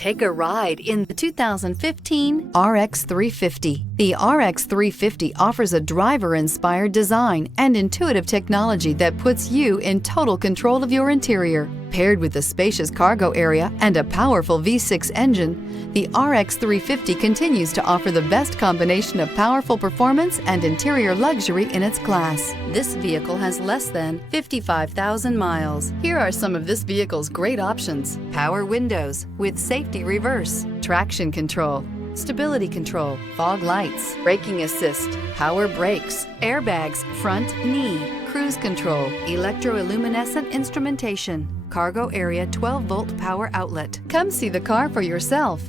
Take a ride in the 2015 RX 350. The RX 350 offers a driver-inspired design and intuitive technology that puts you in total control of your interior. Paired with a spacious cargo area and a powerful V6 engine, the RX 350 continues to offer the best combination of powerful performance and interior luxury in its class. This vehicle has less than 55,000 miles. Here are some of this vehicle's great options: power windows with safety reverse, traction control, stability control, fog lights, braking assist, power brakes, airbags, front knee, cruise control, electroluminescent instrumentation, cargo area 12-volt power outlet. Come see the car for yourself.